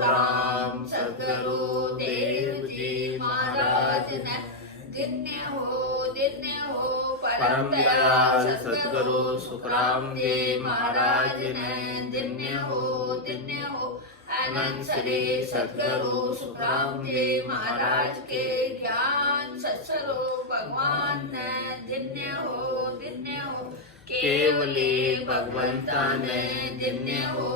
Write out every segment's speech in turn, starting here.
राम सदगुरु देव जी महाराज ने धन्य हो परम दयाल सदगुरु सुखराम जी महाराज ने धन्य हो अनंत श्री सदगुरु सुखराम जी महाराज के ज्ञान सत्स्वरूप भगवान ने धन्य हो केवली भगवंता ने धन्य हो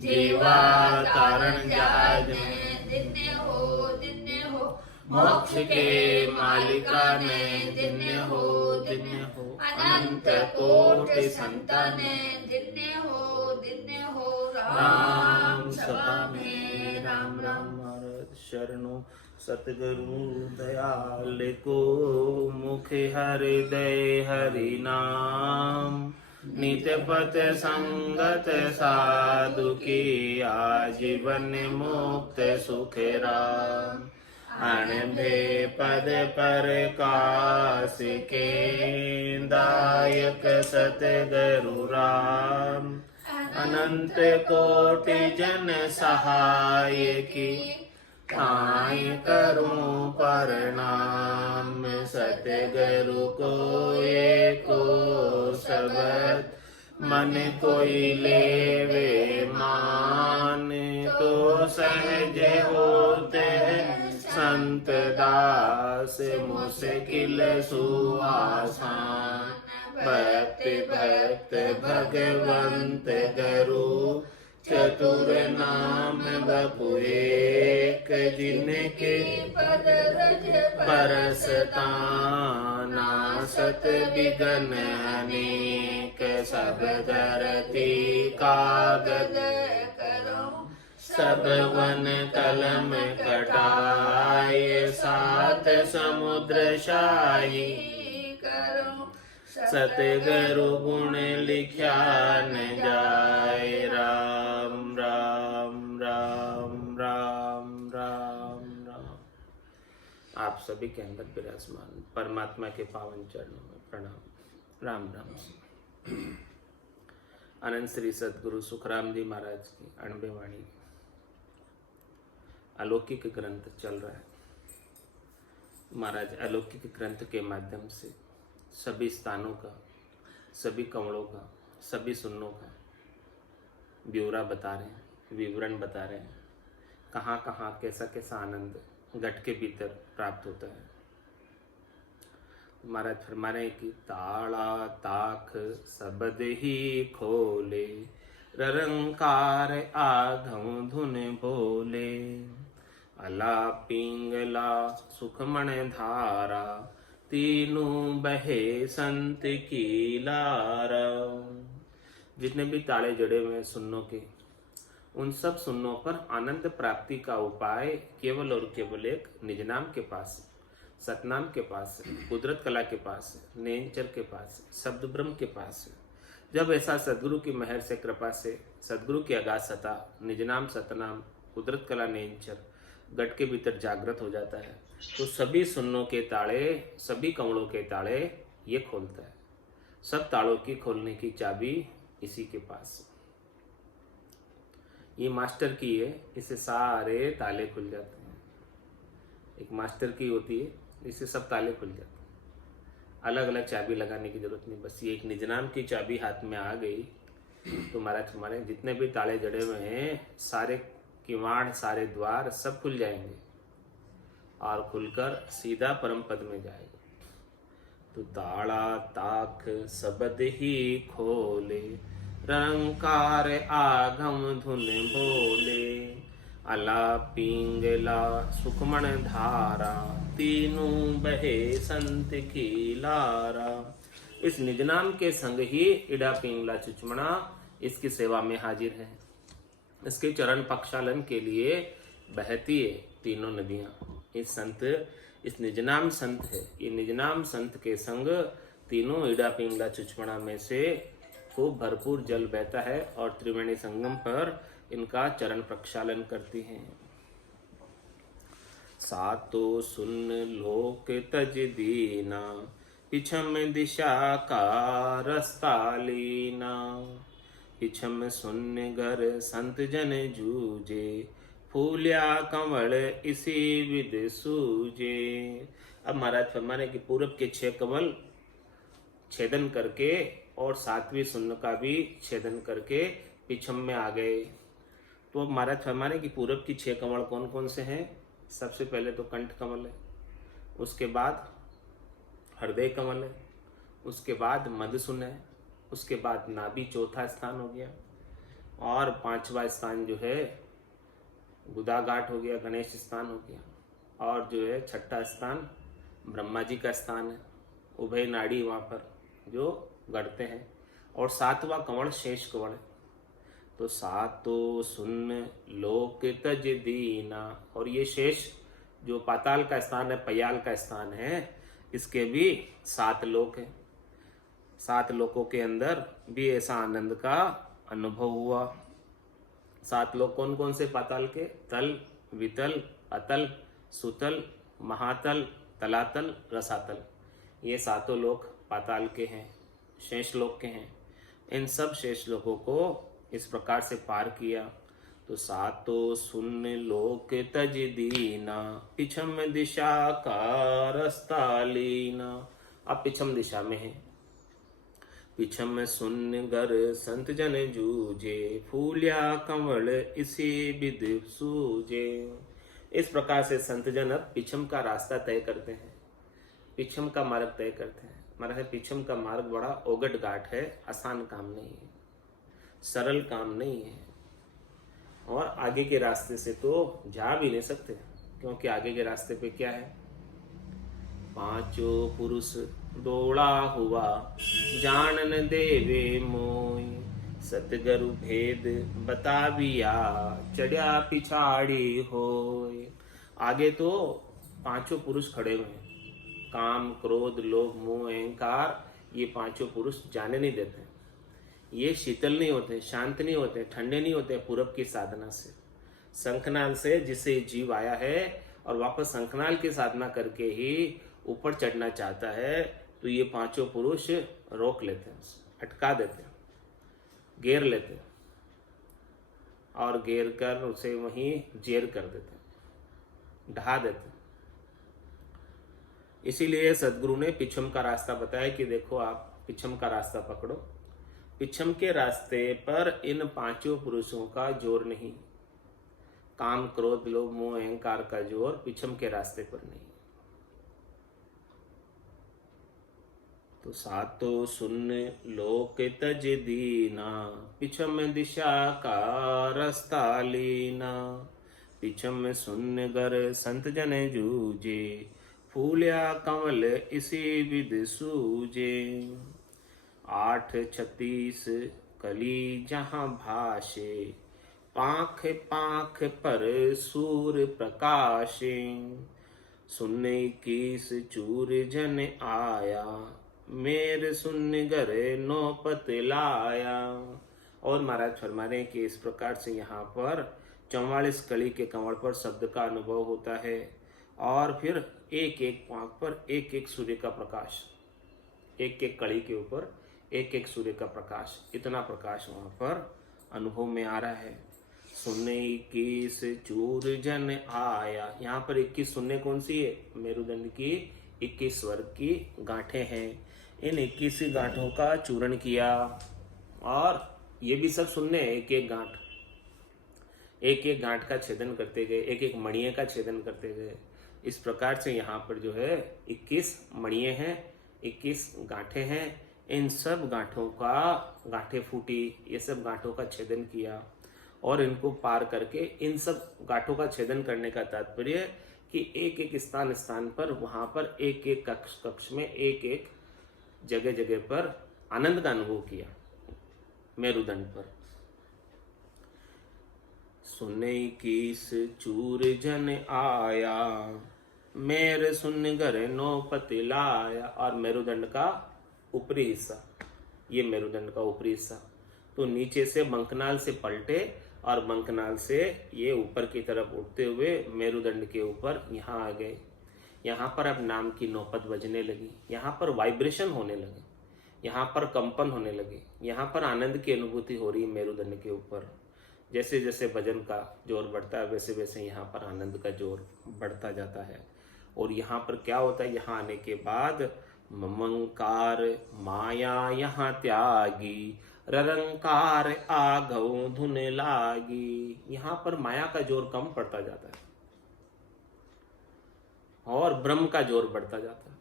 जीवा कारण जाज धन्य हो मोक्ष के मालिका ने धन्य हो अनंत कोटि संतान धन्य हो राम सभा में राम महाराज शरणों सतगुरु दयाल को मुख हृदय हरि नाम नित्य पथ संगत साधु की आजीवन मुक्त सुख राम अनबे पद पर काश के दायक सतगुरु राम अनंत कोटि जन सहाय की काय करूं प्रणाम सतगुरु को एको शब्द मन कोई लेवे मान तो सहज होते संत दास मुश्किल सुआसान भक्त भगवंत गुरु चतुर नाम बपु एक जिनके परसता नासत विघ्न अनेक सब धरती कागद सब वन कलम कटाय सात समुद्र शाही सतगुरु गुण लिख्या न जाय राम राम राम राम राम राम। आप सभी के अंदर विराजमान परमात्मा के पावन चरणों में प्रणाम। राम राम। अनंत श्री सदगुरु सुखराम जी महाराज की अणबे वाणी अलौकिक ग्रंथ चल रहा है। महाराज अलौकिक ग्रंथ के माध्यम से सभी स्थानों का, सभी कमलों का, सभी सुन्नों का ब्यौरा बता रहे हैं, विवरण बता रहे हैं, कहाँ कहाँ कैसा कैसा आनंद घट के भीतर प्राप्त होता है। महाराज फरमा रहे कि ताड़ा ताख शब्द ही खोले ररंकार आधम धुन बोले अला पिंगला सुखमण धारा तीनों बहे संत की लारा। जितने भी ताले जड़े हुए सुन्नों के, उन सब सुन्नों पर आनंद प्राप्ति का उपाय केवल और केवल एक निज नाम के पास, सतनाम के पास, कुदरत कला के पास, नेंचर के पास, शब्द ब्रह्म के पास। जब ऐसा सदगुरु की मेहर से, कृपा से, सदगुरु की अगाधता, निज नाम सतनाम, कुदरत कला, नेंचर गट के भीतर जागृत हो जाता है, तो सभी सुन्नों के ताले, सभी कमलों के ताले ये खोलता है। सब तालों की खोलने की चाबी इसी के पास। ये मास्टर की है, इससे सारे ताले खुल जाते हैं। एक मास्टर की होती है, इससे सब ताले खुल जाते हैं। अलग अलग चाबी लगाने की जरूरत नहीं, बस ये एक निज नाम की चाबी हाथ में आ गई तो महाराज हमारे जितने भी ताले जड़े हुए हैं, सारे किवाड़, सारे द्वार सब खुल जाएंगे और खुलकर सीधा परम पद में जाएगा। तो ताड़ा ताख शब्द ही खोले रंकार आगम धुन बोले अला पिंगला सुखमण धारा तीनों बहे संत की लारा। इस निज नाम के संग ही इडा पिंगला चुचमणा इसकी सेवा में हाजिर है। इसके चरण पक्षालन के लिए बहती है तीनों नदियां। इस संत, इस निजनाम संत है, ये निजनाम संत के संग तीनों इडा पिंगला चुचमणा में से खूब भरपूर जल बहता है और त्रिवेणी संगम पर इनका चरण प्रक्षालन करती हैं। सातो सुन लोक तज दीना पिछम दिशा का रस्ता लीना पिछम शून्य घर संत जन जूझे, फूल्या कंवल इसी विद सूझे। अब महाराज फरमाने कि पूरब के 6 कमल छेदन करके और 7वीं शून्य का भी छेदन करके पिछम में आ गए। तो अब महाराज फरमाने कि पूरब की 6 कमल कौन कौन से हैं? सबसे पहले तो कंठ कमल है, उसके बाद हृदय कमल है, उसके बाद मधुसून है, उसके बाद नाभि चौथा स्थान हो गया, और 5वां स्थान जो है गुदा घाट हो गया, गणेश स्थान हो गया, और जो है 6ठा स्थान ब्रह्मा जी का स्थान है, उभय नाड़ी वहाँ पर जो गढ़ते हैं, और 7वां कमल शेष कमल है। तो सातो सुन लोक तज दीना, और ये शेष जो पाताल का स्थान है, पयाल का स्थान है, इसके भी 7 लोक हैं। 7 लोकों के अंदर भी ऐसा आनंद का अनुभव हुआ। 7 लोक कौन कौन से पाताल के? तल, वितल, अतल, सुतल, महातल, तलातल, रसातल। ये 7 लोक पाताल के हैं, शेष लोक के हैं। इन सब शेष लोकों को इस प्रकार से पार किया। तो सातो सुन लोक तज दीना, पिछम दिशा का रास्ता लीना। अब पिछम दिशा में है। पिछम सुन गर संत जन जूझे, फूल्या कंवल इसी विद सूझे। इस प्रकार से संत जन अब पिछम का रास्ता तय करते हैं, पिछम का मार्ग तय करते हैं। हमारा पिछम का मार्ग बड़ा ओगट घाट है, आसान काम नहीं है, सरल काम नहीं है, और आगे के रास्ते से तो जा भी नहीं सकते, क्योंकि आगे के रास्ते पे क्या है? 5 पुरुष दौड़ा हुआ, जानन देवे मोय, सतगुरु भेद बताविया, चढ़िया पिछाड़ी होय। आगे तो 5 पुरुष खड़े हुए हैं, काम, क्रोध, लोभ, मोह, अहंकार, ये 5 पुरुष जाने नहीं देते। ये शीतल नहीं होते, शांत नहीं होते, ठंडे नहीं होते पूरब की साधना से। शंखनाल से जिसे जीव आया है और वापस शंखनाल की साधना करके ही ऊपर चढ़ना चाहता है, तो ये 5 पुरुष रोक लेते हैं, अटका देते हैं, घेर लेते हैं, और घेर कर उसे वहीं जेर कर देते हैं, ढहा देते हैं। इसीलिए सदगुरु ने पिछम का रास्ता बताया कि देखो आप पिछम का रास्ता पकड़ो। पिछम के रास्ते पर इन 5 पुरुषों का जोर नहीं, काम, क्रोध, लोभ, मोह, अहंकार का जोर पिछम के रास्ते पर नहीं। तो सातो सुन लोक तज दीना, पिछम दिशा का रास्ता लीना। पिछम सुन गर संत जन जूझे, फूल्या कंवल इसी विद सूझे। 8:36 कली जहाँ भाषे, पाख पाख पर सूर प्रकाशे। 0:21 चूर जन आया, मेर सुन गरे नौपत लाया। और महाराज फरमा रहे हैं कि इस प्रकार से यहाँ पर 44 कली के कंवल पर शब्द का अनुभव होता है, और फिर एक एक पांख पर एक एक सूर्य का प्रकाश, एक एक कड़ी के ऊपर एक एक सूर्य का प्रकाश, इतना प्रकाश वहां पर अनुभव में आ रहा है। 0:21 चूर जन आया, यहाँ पर 21 शून्य कौन सी है? मेरुदंड की 21 स्वर्ग की गांठें हैं। इन 21 गांठों का चूर्ण किया, और ये भी सब शून्य है, एक एक गांठ, एक एक गांठ का छेदन करते गए, एक एक मणिये का छेदन करते गए। इस प्रकार से यहाँ पर जो है 21 मणिये हैं, 21 गांठें हैं। इन सब गांठों का, गांठें फूटी, ये सब गांठों का छेदन किया, और इनको पार करके इन सब गांठों का छेदन करने का तात्पर्य कि एक एक स्थान स्थान पर, वहां पर एक एक कक्ष कक्ष में, एक एक जगह जगह पर आनंद का अनुभव किया मेरुदंड पर। 0:21 चूर जन आया, मेरे सुन घर नौपत लाया। और मेरुदंड का ऊपरी हिस्सा, ये मेरुदंड का ऊपरी हिस्सा, तो नीचे से बंकनाल से पलटे, और बंकनाल से ये ऊपर की तरफ उठते हुए मेरुदंड के ऊपर यहाँ आ गए। यहाँ पर अब नाम की नौपत बजने लगी, यहाँ पर वाइब्रेशन होने लगे। यहाँ पर कंपन होने लगे, यहाँ पर आनंद की अनुभूति हो रही है मेरुदंड के ऊपर। जैसे जैसे भजन का जोर बढ़ता है वैसे वैसे यहाँ पर आनंद का जोर बढ़ता जाता है। और यहाँ पर क्या होता है, यहाँ आने के बाद ममंकार माया यहाँ त्यागी, ररंकार आघव धुन लागी। यहाँ पर माया का जोर कम पड़ता जाता है और ब्रह्म का जोर बढ़ता जाता है,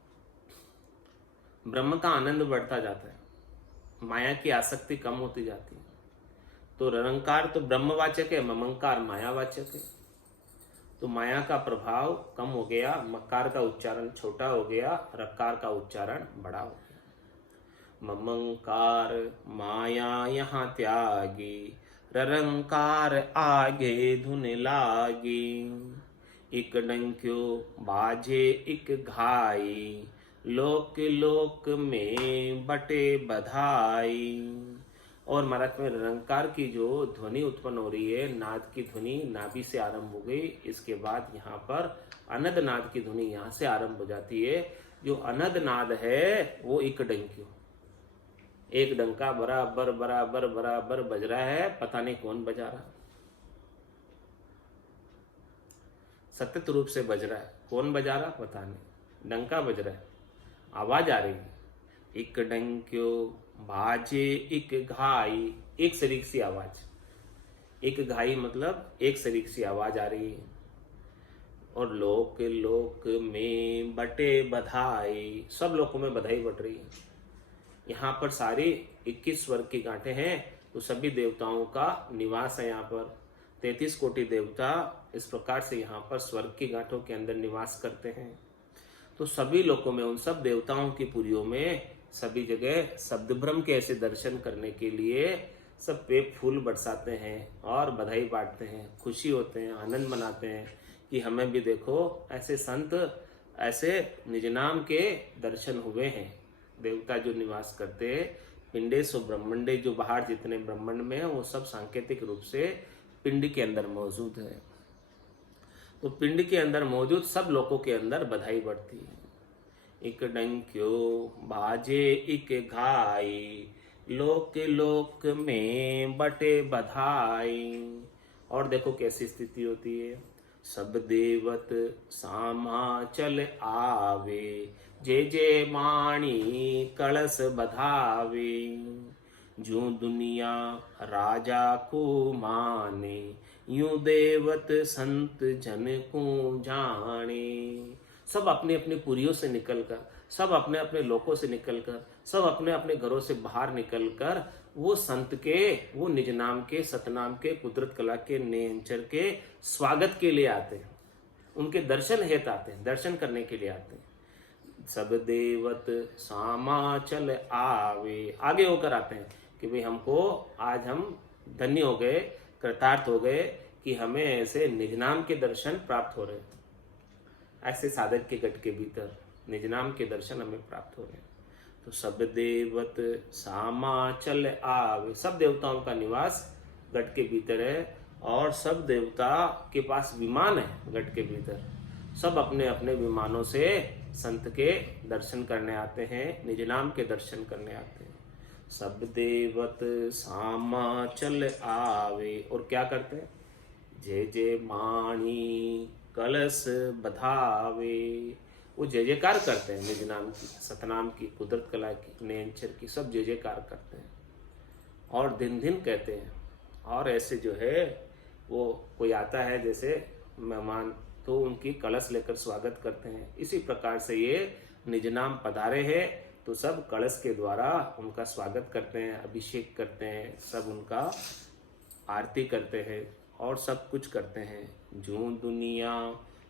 ब्रह्म का आनंद बढ़ता जाता है, माया की आसक्ति कम होती जाती है। तो ररंकार तो ब्रह्मवाचक है, ममंकार मायावाचक है। तो माया का प्रभाव कम हो गया, मकार का उच्चारण छोटा हो गया, रकार का उच्चारण बड़ा हो गया। ममंकार माया यहाँ त्यागी, ररंकार आगे धुन लागी। इक डंक्यो बाजे इक घाई, लोक लोक में बटे बधाई। और महाराज में रंकार की जो ध्वनि उत्पन्न हो रही है, नाद की ध्वनि नाभि से आरंभ हो गई। इसके बाद यहाँ पर अनद नाद की ध्वनि यहाँ से आरंभ हो जाती है। जो अनद नाद है वो एक डंक्यो, एक डंका बराबर बराबर बराबर बज रहा है, पता नहीं कौन बजा रहा, सतत रूप से बज रहा है, कौन बजा रहा पता नहीं, डंका बज रहा है, आवाज आ रही है। एक डंक्यो बाजे एक घाई, एक सरीक सी आवाज, एक घाई मतलब एक सरीक सी आवाज आ रही है। और लोक लोक में बटे बधाई, सब लोकों में बधाई बट रही है। यहाँ पर सारी 21 स्वर्ग की गांठें हैं, तो सभी देवताओं का निवास है। यहाँ पर 33 कोटि देवता इस प्रकार से यहाँ पर स्वर्ग की गांठों के अंदर निवास करते हैं। तो सभी लोकों में, उन सब देवताओं की पुरियों में, सभी जगह शब्द ब्रह्म के ऐसे दर्शन करने के लिए सब पे फूल बरसाते हैं और बधाई बांटते हैं, खुशी होते हैं, आनंद मनाते हैं कि हमें भी देखो ऐसे संत, ऐसे निज नाम के दर्शन हुए हैं। देवता जो निवास करते हैं पिंडेश और ब्रह्मंडे, जो बाहर जितने ब्रह्मांड में है वो सब सांकेतिक रूप से पिंड के अंदर मौजूद है। तो पिंड के अंदर मौजूद सब लोगों के अंदर बधाई बढ़ती है। एक डंक्यो बाजे एक घाई, लोक लोक में बटे बधाई। और देखो कैसी स्थिति होती है, सब देवत सामा चल आवे, जे जे माणी कलश बधावे। जो दुनिया राजा को माने, यूं देवत संत जन को जाने। सब अपने अपने पुरियों से निकलकर, सब अपने अपने लोकों से निकलकर, सब अपने अपने घरों से बाहर निकलकर वो संत के, वो निज नाम के, सतनाम के, कुदरत कला के, नेंचर के स्वागत के लिए आते हैं, उनके दर्शन हेतु आते हैं, दर्शन करने के लिए आते हैं। सब देवत सामा चल आवे, आगे होकर आते हैं कि भाई हमको आज हम धन्य हो गए, कृतार्थ हो गए कि हमें ऐसे निज नाम के दर्शन प्राप्त हो रहे हैं। ऐसे साधक के गट के भीतर निज नाम के दर्शन हमें प्राप्त हो रहे हैं। तो सब देवत सामा चल आवे, सब देवताओं का निवास गट के भीतर है और सब देवता के पास विमान है गट के भीतर। सब अपने अपने विमानों से संत के दर्शन करने आते हैं, निज नाम के दर्शन करने आते हैं। सब देवत सामा चल आवे, और क्या करते हैं, जय जय माणी कलश बधावे। वो जय जयकार करते हैं निज नाम की, सतनाम की, कुदरत कला की, नेंचर की, सब जय जयकार करते हैं और दिन दिन कहते हैं। और ऐसे जो है वो कोई आता है जैसे मेहमान, तो उनकी कलश लेकर स्वागत करते हैं। इसी प्रकार से ये निज नाम पधारे हैं तो सब कलश के द्वारा उनका स्वागत करते हैं, अभिषेक करते हैं, सब उनका आरती करते हैं और सब कुछ करते हैं। जो दुनिया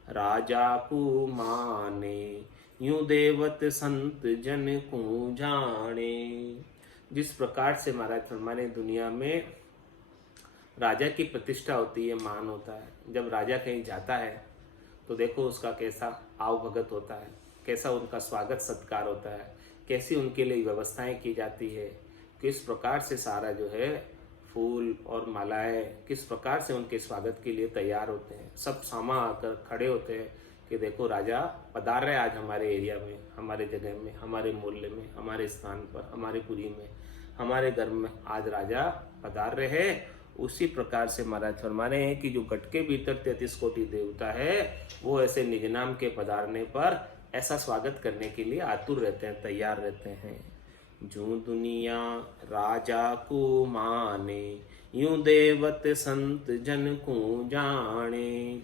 राजा को माने, यूं देवत संत जन को जाने। जिस प्रकार से महाराज फरमाने दुनिया में राजा की प्रतिष्ठा होती है, मान होता है। जब राजा कहीं जाता है तो देखो उसका कैसा आवभगत होता है, कैसा उनका स्वागत सत्कार होता है, कैसी उनके लिए व्यवस्थाएं की जाती है, किस प्रकार से सारा जो है फूल और मालाएं किस प्रकार से उनके स्वागत के लिए तैयार होते हैं। सब सामा आकर खड़े होते हैं कि देखो राजा पधार रहे आज हमारे एरिया में, हमारे जगह में, हमारे मोहल्ले में, हमारे स्थान पर, हमारे पुरी में, हमारे घर में आज राजा पधार रहे हैं। उसी प्रकार से महाराज फरमा रहे हैं कि जो गट के भीतर 33 कोटि देवता है वो ऐसे निज नाम के पधारने पर ऐसा स्वागत करने के लिए आतुर रहते हैं, तैयार रहते हैं। जो दुनिया राजा को माने, यूं देवत संत जन को जाने।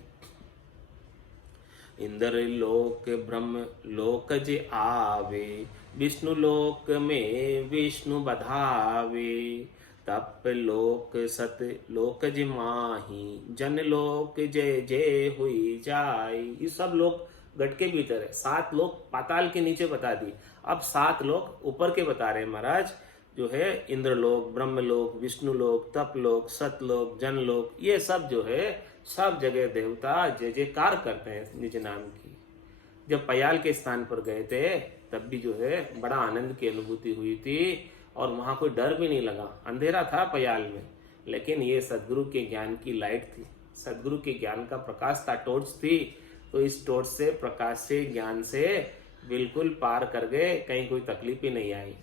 इंद्र लोक ब्रह्म लोक जे आवे, विष्णु लोक में विष्णु बधावे। तप लोक सत लोक जे माही, जन लोक जय जय हुई जाय। ये सब लोग गट के भीतर है। 7 लोग पाताल के नीचे बता दी, अब 7 लोग ऊपर के बता रहे हैं महाराज, जो है इंद्रलोक, ब्रह्मलोक, विष्णुलोक, तपलोक, सतलोक, जनलोक, ये सब जो है सब जगह देवता जय जयकार करते हैं निज नाम की। जब पयाल के स्थान पर गए थे तब भी जो है बड़ा आनंद की अनुभूति हुई थी और वहां कोई डर भी नहीं लगा। अंधेरा था पयाल में, लेकिन ये सदगुरु के ज्ञान की लाइट थी, सदगुरु के ज्ञान का प्रकाश था, टॉर्च थी। तो इस टॉर्च से, प्रकाश से, ज्ञान से बिल्कुल पार कर गए, कहीं कोई तकलीफ ही नहीं आई।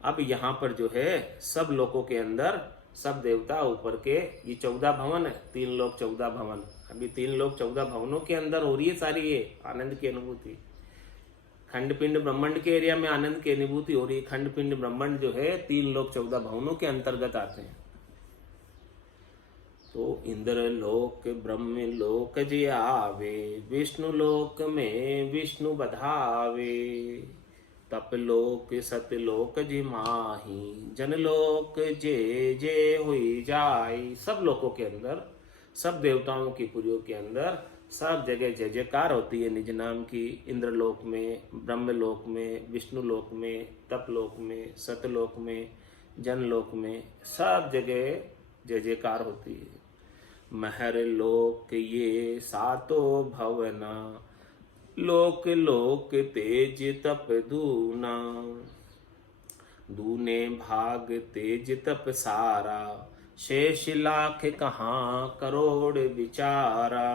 अब यहाँ पर जो है सब लोगों के अंदर सब देवता ऊपर के, ये 14 भवन है, 3 लोक 14 भवन। अभी 3 लोक 14 भवनों के अंदर हो रही है सारी ये आनंद की अनुभूति। खंड पिंड ब्रह्मांड के एरिया में आनंद की अनुभूति हो रही है। खंड पिंड ब्रह्मांड जो है 3 लोक 14 भवनों के अंतर्गत आते हैं। तो इंद्र लोक ब्रह्म लोक जे आवे, विष्णु लोक में विष्णु बधावे। तप लोक सतलोक जी माही, जन लोक जे जे हुई जाय। सब लोकों के अंदर, सब देवताओं की पुरियों के अंदर सब जगह जय जयकार होती है निज नाम की। इंद्रलोक में, ब्रह्मलोक में, विष्णुलोक में, तपलोक में, सतलोक में, जनलोक में, सब जगह जय जयकार होती है। महर लोक ये सातो भवना, लोक लोक तेज तप दूना। दूने भाग तेज तप सारा, शेष लाख कहाँ करोड़ विचारा।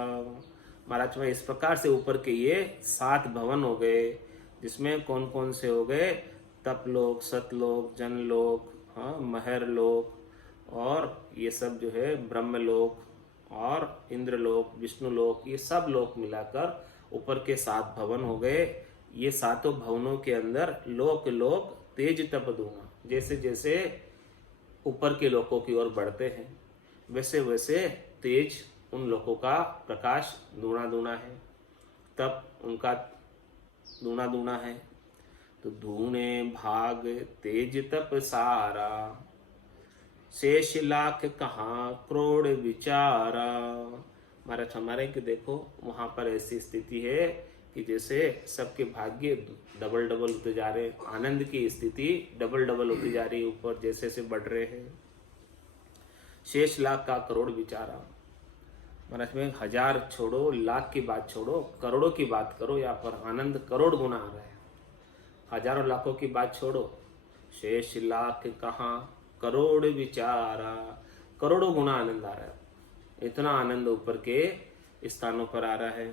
महाराज में इस प्रकार से ऊपर के ये 7 भवन हो गए, जिसमें कौन कौन से हो गए? तपलोक, सतलोक, जनलोक, हाँ, महर लोक, और ये सब जो है ब्रह्मलोक और इंद्रलोक, विष्णुलोक, ये सब लोक मिलाकर ऊपर के 7 भवन हो गए। ये 7 भवनों के अंदर लोक लोक तेज तप दूंगा। जैसे जैसे ऊपर के लोकों की ओर बढ़ते हैं वैसे वैसे तेज उन लोकों का प्रकाश दूना दूना है, तप उनका दूना दूना है। तो दूने भाग तेज तप सारा, शेष लाख कहाँ करोड़ विचारा। महाराज हमारे कि देखो वहां पर ऐसी स्थिति है कि जैसे सबके भाग्य डबल डबल होते जा रहे हैं, आनंद की स्थिति डबल डबल होती जा रही है, ऊपर जैसे से बढ़ रहे हैं। शेष लाख का करोड़ विचारा। महाराज में 1000 छोड़ो, लाख की बात छोड़ो, करोड़ों की बात करो, यहाँ पर आनंद करोड़ गुना आ रहा है। हजारों लाखों की बात छोड़ो, शेष लाख कहाँ करोड़ विचारा, करोड़ों गुना आनंद आ रहा है। इतना आनंद ऊपर के स्थानों पर आ रहा है।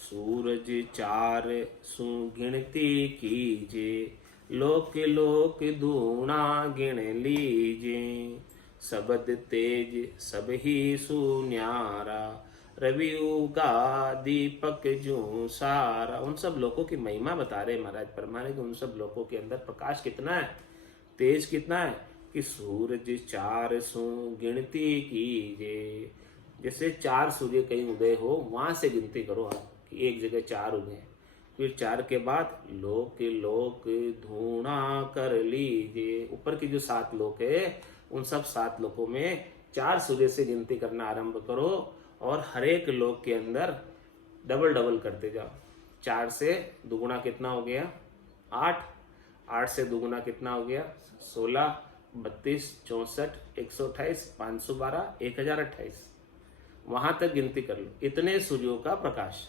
सूरज 4 सुगिनती कीजे, लोक लोक दूना गिन लीजे। सबद तेज सब ही सुन्यारा, रवि उगा दीपक जो सारा। उन सब लोगों की महिमा बता रहे महाराज परमाने कि उन सब लोगों के अंदर प्रकाश कितना है, तेज कितना है कि सूरज 4 सुगिनती कीजे। जैसे 4 सूर्य कहीं उदय हो वहां से गिनती करो आप कि एक जगह 4 उदय, फिर 4 के बाद लोक लोक धूना कर लीजिए। ऊपर की जो 7 लोक है उन सब 7 लोकों में 4 सूर्य से गिनती करना आरंभ करो और हर एक लोक के अंदर डबल डबल करते जाओ। 4 से दुगुना कितना हो गया? 8, 8 से दुगुना कितना हो गया? 16, 32, 64, 128, 512, 1028। वहां तक गिनती कर लो, इतने सूर्यों का प्रकाश।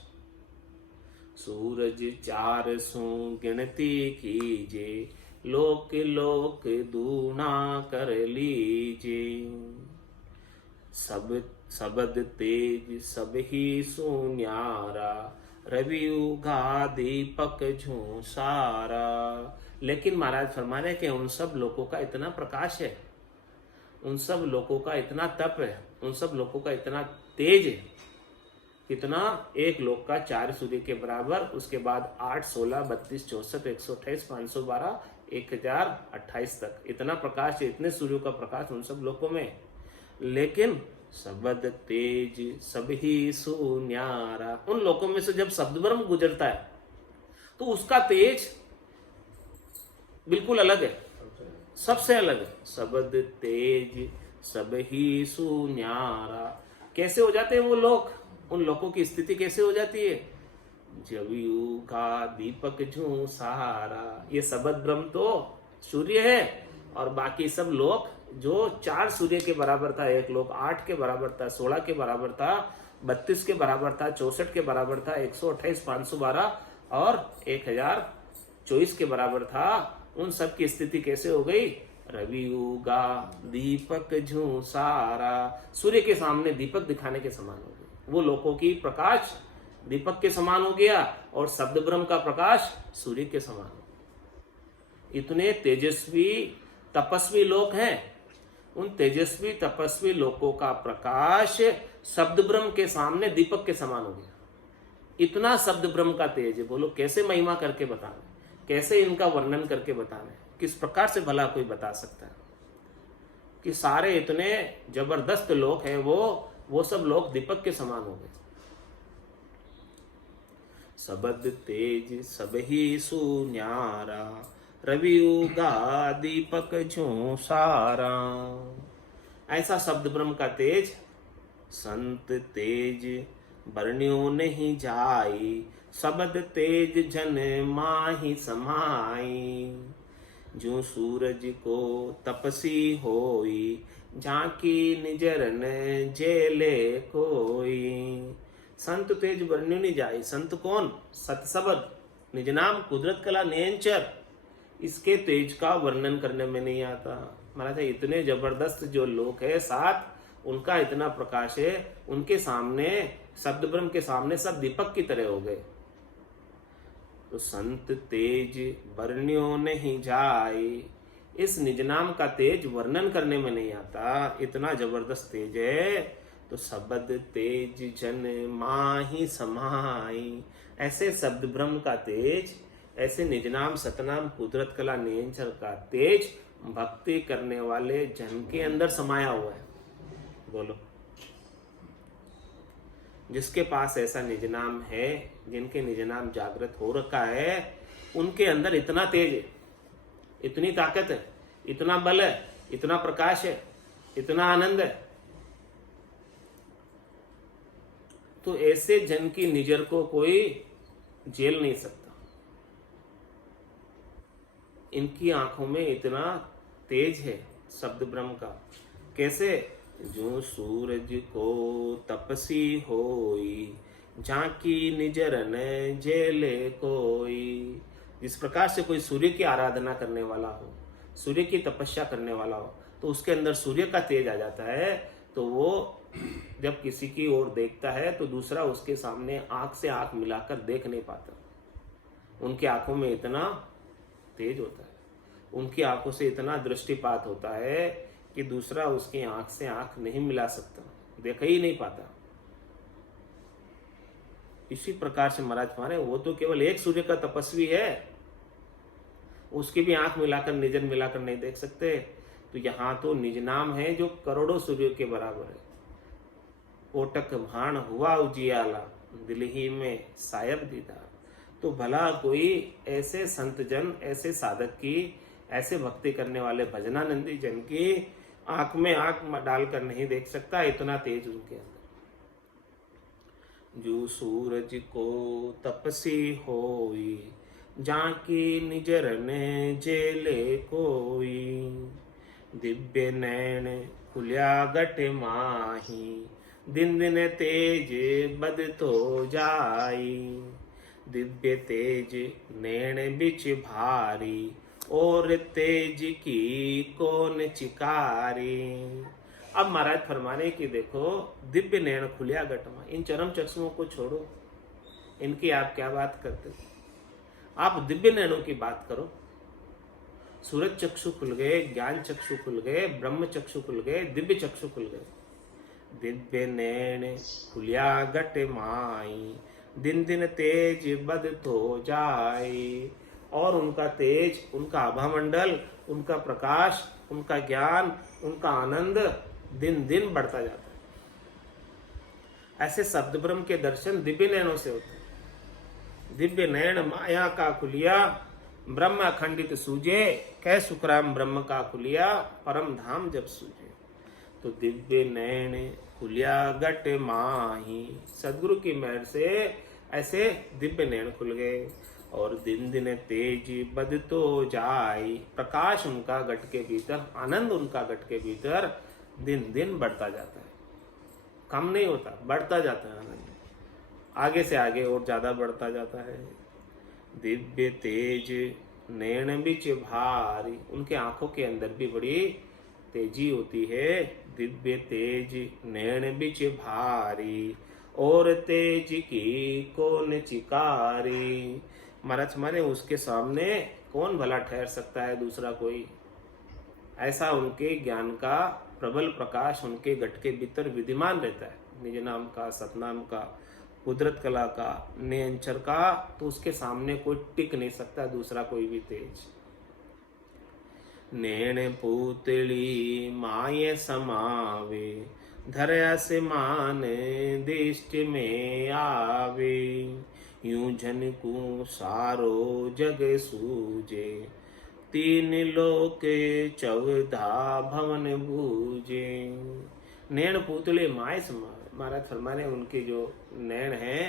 सूरज 4 सु गिनती कीजे, लोक लोक दूना कर लीजे। सबद तेज सब ही सुन्यारा, रवि उगा दीपक झूसारा। लेकिन महाराज फरमा रहे कि उन सब लोगों का इतना प्रकाश है, उन सब लोगों का इतना तप है, उन सब लोगों का इतना तेज है, कितना एक लोक का 4 सूर्य के बराबर, उसके बाद 8, 16, 32, 64, 128, 512, 1028 तक इतना प्रकाश है, इतने सूर्यों का प्रकाश उन सब लोकों में। लेकिन सबद तेज सब ही सुन्यारा, उन लोकों में से जब शब्द ब्रह्म गुजरता है तो उसका तेज बिल्कुल अलग है, सबसे अलग है। सबद तेज सब ही सुन्यारा, कैसे हो जाते हैं वो लोग, उन लोगों की स्थिति कैसे हो जाती है? जब युगा दीपक झूसारा, ये सबद ब्रह्म तो सूर्य है, और बाकी सब लोग जो 4 सूर्य के बराबर था, एक लोग 8 के बराबर था, 16 के बराबर था, 32 के बराबर था, 64 के बराबर था, 128, 512 और 1024 के बराबर था, उन सब की स्थिति कैसे हो गई? रवि उगा दीपक झूसारा, सूर्य के सामने दीपक दिखाने के समान हो गई। वो लोगों की प्रकाश दीपक के समान हो गया और शब्द ब्रह्म का प्रकाश सूर्य के समान हो गया। इतने तेजस्वी तपस्वी लोग हैं, उन तेजस्वी तपस्वी लोगों का प्रकाश शब्द ब्रह्म के सामने दीपक के समान हो गया। इतना शब्द ब्रह्म का तेज है, बोलो कैसे महिमा करके बतावे, कैसे इनका वर्णन करके बतावे, किस प्रकार से भला कोई बता सकता है कि सारे इतने जबरदस्त लोग हैं, वो सब लोग दीपक के समान हो गए। सबद तेज सब ही सुन्यारा, रवि उगा दीपक झूसारा। ऐसा शब्द ब्रह्म का तेज संत तेज वर्ण्यो नहीं जाई, सबद तेज जन माही समाई। जो सूरज को तपसी होई, झांकी निजरन जेले कोई। संत तेज वर्ण्यो नहीं जाई, संत कौन? सतसबद निज नाम कुदरत कला नेंचर, इसके तेज का वर्णन करने में नहीं आता। महाराज इतने जबरदस्त जो लोग है साथ, उनका इतना प्रकाश है, उनके सामने शब्द ब्रह्म के सामने सब दीपक की तरह हो गए। तो संत तेज वर्ण्यो नहीं जाए, इस निज नाम का तेज वर्णन करने में नहीं आता, इतना जबरदस्त तेज है। तो शब्द तेज जन माही समाई, ऐसे शब्द ब्रह्म का तेज, ऐसे निज नाम सतनाम कुदरत कला नियंचर का तेज भक्ति करने वाले जन के अंदर समाया हुआ है। बोलो, जिसके पास ऐसा निज नाम है, जिनके निज नाम जागृत हो रखा है, उनके अंदर इतना तेज है, इतनी ताकत है, इतना बल है, इतना प्रकाश है, इतना आनंद है। तो ऐसे जन की निजर को कोई झेल नहीं सकता। इनकी आंखों में इतना तेज है शब्द ब्रह्म का। कैसे? जो सूरज को तपसी होई, झांकी निजरन जेले कोई। जिस प्रकार से कोई सूर्य की आराधना करने वाला हो, सूर्य की तपस्या करने वाला हो, तो उसके अंदर सूर्य का तेज आ जाता है। तो वो जब किसी की ओर देखता है तो दूसरा उसके सामने आंख से आंख मिलाकर देख नहीं पाता। उनकी आंखों में इतना तेज होता है, उनकी आंखों से इतना दृष्टिपात होता है कि दूसरा उसकी आंख से आंख नहीं मिला सकता, देख ही नहीं पाता। इसी प्रकार से महाराज मारे, वो तो केवल एक सूर्य का तपस्वी है, उसकी भी आंख मिलाकर निजन मिलाकर नहीं देख सकते। तो यहाँ तो निज नाम है जो करोड़ों सूर्यों के बराबर है। कोटक भाण हुआ उजियाला, दिल ही में सायब दीदार। तो भला कोई ऐसे संत जन, ऐसे साधक की, ऐसे भक्ति करने वाले भजनानंदी जन की आंख में आंख डालकर नहीं देख सकता, इतना तेज उनके अंदर। जो सूरज को तपसी होई, झांकी निजरन जेले कोई। दिव्य नैन खुल्या गट माही, दिन दिन तेज बद तो जाई। दिव्य तेज नैन बिच भारी, और तेज की कौन चिकारी। अब महाराज फरमाने की देखो दिव्य नयन खुलिया गटमा, इन चरम चक्षुओं को छोड़ो, इनकी आप क्या बात करते हो? आप दिव्य नयनों की बात करो। सूरज चक्षु खुल गए, ज्ञान चक्षु खुल गए, ब्रह्म चक्षु खुल गए, दिव्य चक्षु खुल गए। दिव्य नैन खुलिया गट माई, दिन दिन तेज बद तो जाए। और उनका तेज, उनका आभामंडल, उनका प्रकाश, उनका ज्ञान, उनका आनंद दिन दिन बढ़ता जाता है। ऐसे शब्द ब्रह्म के दर्शन दिव्य नयनों से होते हैं। दिव्य नयन माया का खुलिया, ब्रह्म अखंडित सूझे, कह सुखराम ब्रह्म का खुलिया, परम धाम जब सूझे। तो दिव्य नयन खुलिया गट माही, सदगुरु की मेहर से ऐसे दिव्य नयन खुल गए। और दिन दिन तेज बद तो जाई, प्रकाश उनका गट के भीतर, आनंद उनका गट के भीतर दिन दिन बढ़ता जाता है, कम नहीं होता, बढ़ता जाता है आनंद, आगे से आगे और ज्यादा बढ़ता जाता है। दिव्य तेज नैन बिच भारी, उनके आंखों के अंदर भी बड़ी तेजी होती है। दिव्य तेज नैन बिच भारी, और तेज की कौन चिकारी। महाराज माने उसके सामने कौन भला ठहर सकता है दूसरा कोई। ऐसा उनके ज्ञान का प्रबल प्रकाश उनके गट के भीतर विद्यमान रहता है, निज नाम का, सतनाम का, कुदरत कला का, नियंचर का। तो उसके सामने कोई टिक नहीं सकता दूसरा कोई भी तेज। नैन पूतली माये समावे, धरया से मान दृष्टि में आवे। यूं जन को सारो जग सूझे, तीन लोक चौदह भवन बूझे। नैन पूतले माय समावे, महाराज फरमाने उनके जो नैन है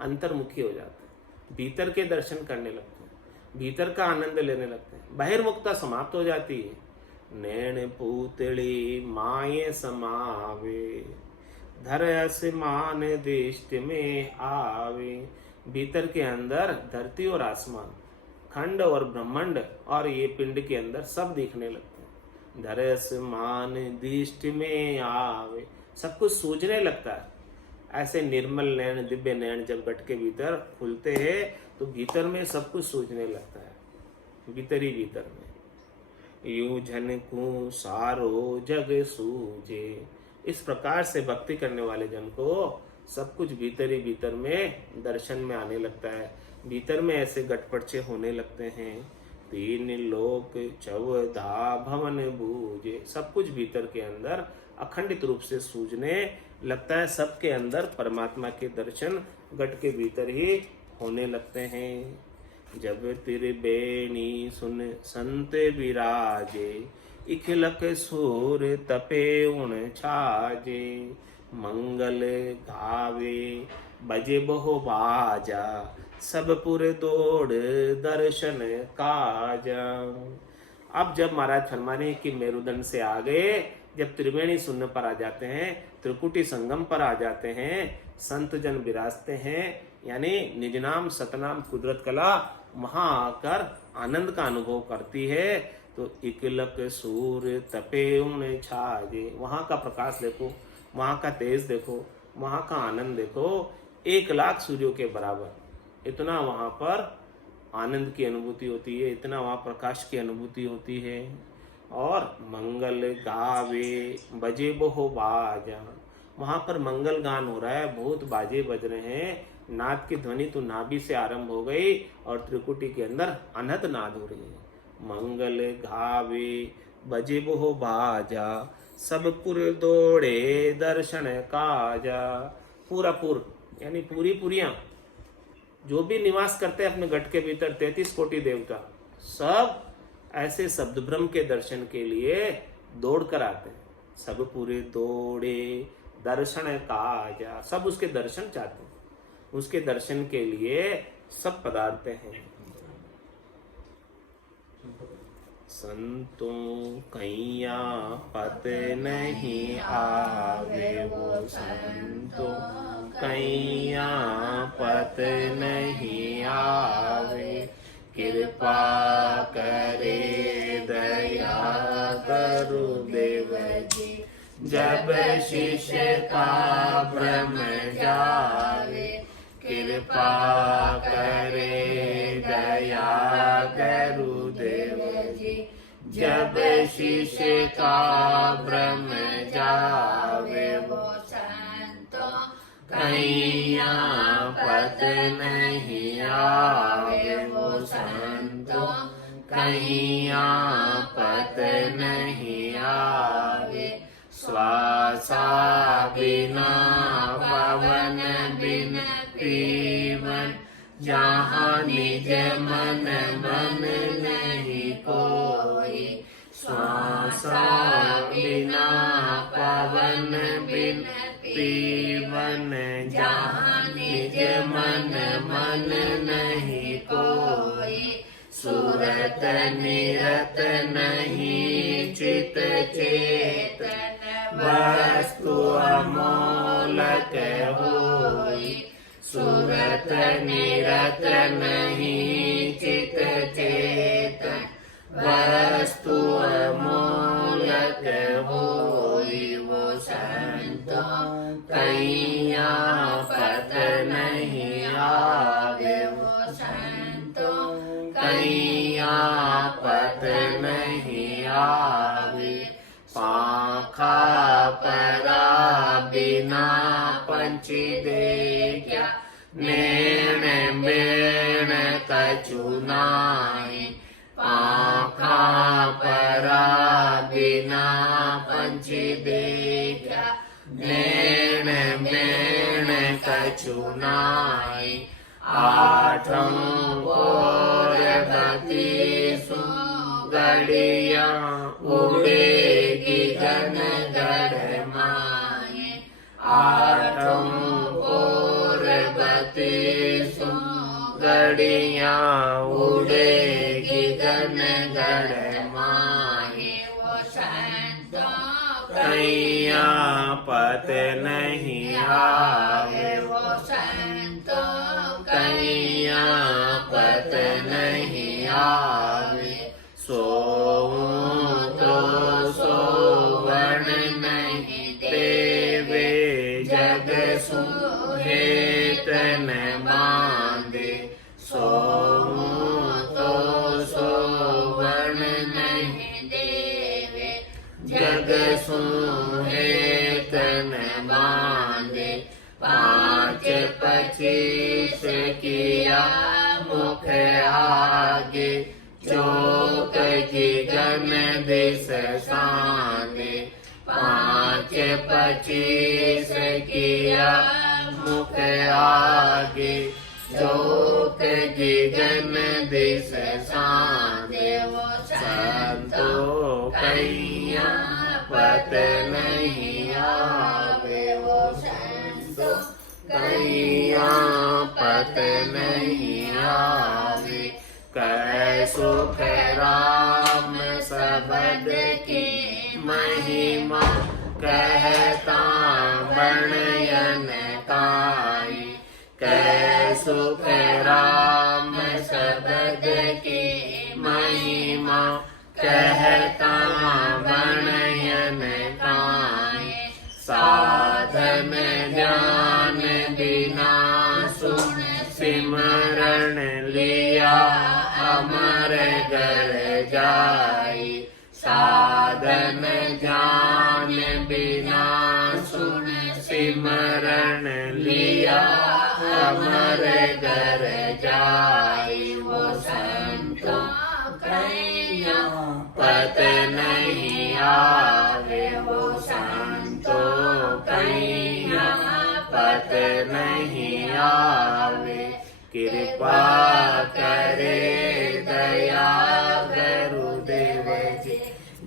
अंतर्मुखी हो जाते हैं, भीतर के दर्शन करने लगते हैं, भीतर का आनंद लेने लगते हैं, बहिर्मुखता समाप्त हो जाती है। नैन पूतली माये समावे, धरयस मान दृष्टि में आवे। भीतर के अंदर धरती और आसमान, खंड और ब्रह्मांड और ये पिंड के अंदर सब दिखने लगते हैं। धरस मान दृष्टि में आवे, सब कुछ सूझने लगता है। ऐसे निर्मल नैन, दिव्य नैन जब गट के भीतर खुलते हैं तो भीतर में सब कुछ सूझने लगता है, भीतर ही भीतर में। यूं जन को सारो जग सूझे, इस प्रकार से भक्ति करने वाले जन को सब कुछ भीतर ही भीतर में दर्शन में आने लगता है, भीतर में ऐसे गटपड़चे होने लगते हैं। तीन लोक चौदह भवन बूझे, सब कुछ भीतर के अंदर अखंडित रूप से सूझने लगता है। सबके अंदर परमात्मा के दर्शन गट के भीतर ही होने लगते हैं। जब त्रिबेणी सुन संत विराजे, इखलक सूर तपे उन छाजे। मंगल गावे बजे बहु बाजा, सब पुर दौड़ दर्शन काजा। अब जब महाराज फरमाने कि मेरुदंड से आ गए, जब त्रिवेणी शून्य पर आ जाते हैं, त्रिकुटी संगम पर आ जाते हैं, संत जन विराजते हैं, यानी निज नाम सतनाम कुदरत कला वहां आकर आनंद का अनुभव करती है। तो इकलक सूर तपे उन छाजे, वहां का प्रकाश देखो, वहां का तेज देखो, वहां का आनंद देखो, 1,00,000 सूर्यों के बराबर इतना वहां पर आनंद की अनुभूति होती है, इतना वहां प्रकाश की अनुभूति होती है। और मंगल गावे बजे बहु बाजा, वहां पर मंगल गान हो रहा है, बहुत बाजे बज रहे हैं, नाद की ध्वनि तो नाभि से आरंभ हो गई और त्रिकुटी के अंदर अनहद नाद हो रही है। मंगल घावे बजे बहु बाजा, सब पुर दौड़े दर्शन काजा। पूरा पुर यानी पूरी पुरियां जो भी निवास करते हैं अपने गट के भीतर, 33 कोटि देवता, सब ऐसे शब्द ब्रह्म के दर्शन के लिए दौड़ कर आते हैं। सब पूरे दौड़े दर्शन काजा, सब उसके दर्शन चाहते हैं, उसके दर्शन के लिए सब पधारते हैं। संतों कैया पत नहीं आवे, वो संतों कैया पत नहीं आवे। कृपा करे दया गुरुदेव जी, जब शिष्य का भ्रम जावे, कृपा करे दया गुरुदेव जी। जब शिष्य का भ्रम जावे, वो संतो कहीं आपत नहीं आवे, वो संतो कहीं आपत नहीं आवे। श्वासा बिना पवन बिन पीवन, जहाँ निज मन मन नहीं कोई। श्वासा बिना पवन बिन पीवन, जहाँ निज मन मन नहीं कोई। सुरत निरत नहीं चित चेतन, वस्तु अमोलक होई। सुरत निरत नहीं चित चेतन, वस्तु अमोलक होई। वो संतो कहीं आपत नहीं आवे, वो संतो कहीं आपत नहीं आवे। पाखा परा बिना पंची देखा, नेण बेण कछु नाई। पाखा परा बिना पंची देखा, नेण बेण कछु नाई। आठों ओर गति सुगड़िया, उड़ेगी गन गढ़ माए। आठों ओर गति सुगड़िया, उड़ेगी गन गढ़ माए। वो संतो कहीं आपत नहीं आवे, वो संतो कहीं आपत नहीं आवे। सोऊं तो सोवण नहीं देवे, जग सुहेत न बांधे। सोऊं तो सोवण नहीं देवे, जग सुहेत न बांधे। पाँच पचीस किया मुख आगे, चौक की गन दिस साने। पाँच पचीस किया मुख आगे, चौक की गन दिस साने। वो संतो कहीं आपत नहीं आवे, वो संतो कहीं आपत नहीं आवे। कै सुख राम सबद की महिमा, कहता बणयन काई। कै सुख राम सबद की महिमा, कहता बणयन काई। साधन ज्ञान बिना सुन सिमरण लिया, अमर घर जाई। साधन ज्ञान बिना सुन सिमरण लिया, अमर घर जाई। वो संतो कहीं आपत नहीं आवे, वो संतो कहीं आपत नहीं आवे। कृपा करे दया गुरुदेव जी,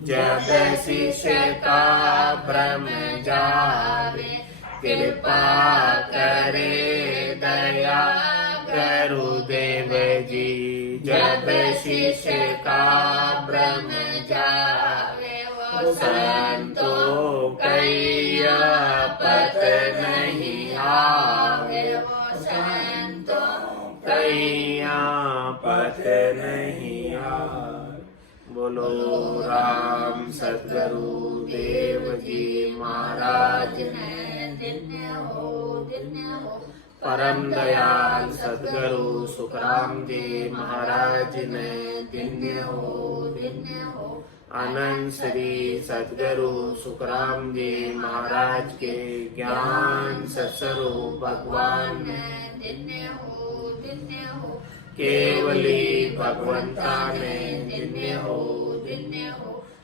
जब शिष्य का भ्रम जावे। कृपा करे दया गुरुदेव जी, जब शिष्य का भ्रम जावे। वो संतो कहीं आपत नहीं आवे, वो संतो कहीं आपत नहीं आवे। बोलो राम सद्गुरु देव जी महाराज ने धन्य हो परम दयाल सद्गुरु सुखराम जी महाराज ने धन्य हो आनंद श्री सद्गुरु सुखराम जी महाराज के ज्ञान सत्स्वरूप भगवान ने धन्य हो केवली भगवंता ने धन्य हो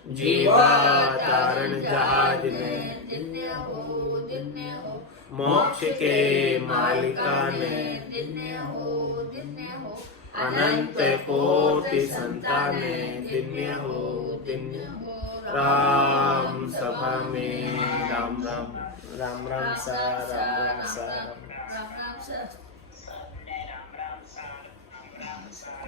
जीवा तारण जहाज ने धन्य हो मोक्ष के मालिका ने धन्य हो अनंत कोटि संताने धन्य हो राम सभा में राम राम राम राम सा राम राम सा राम राम सा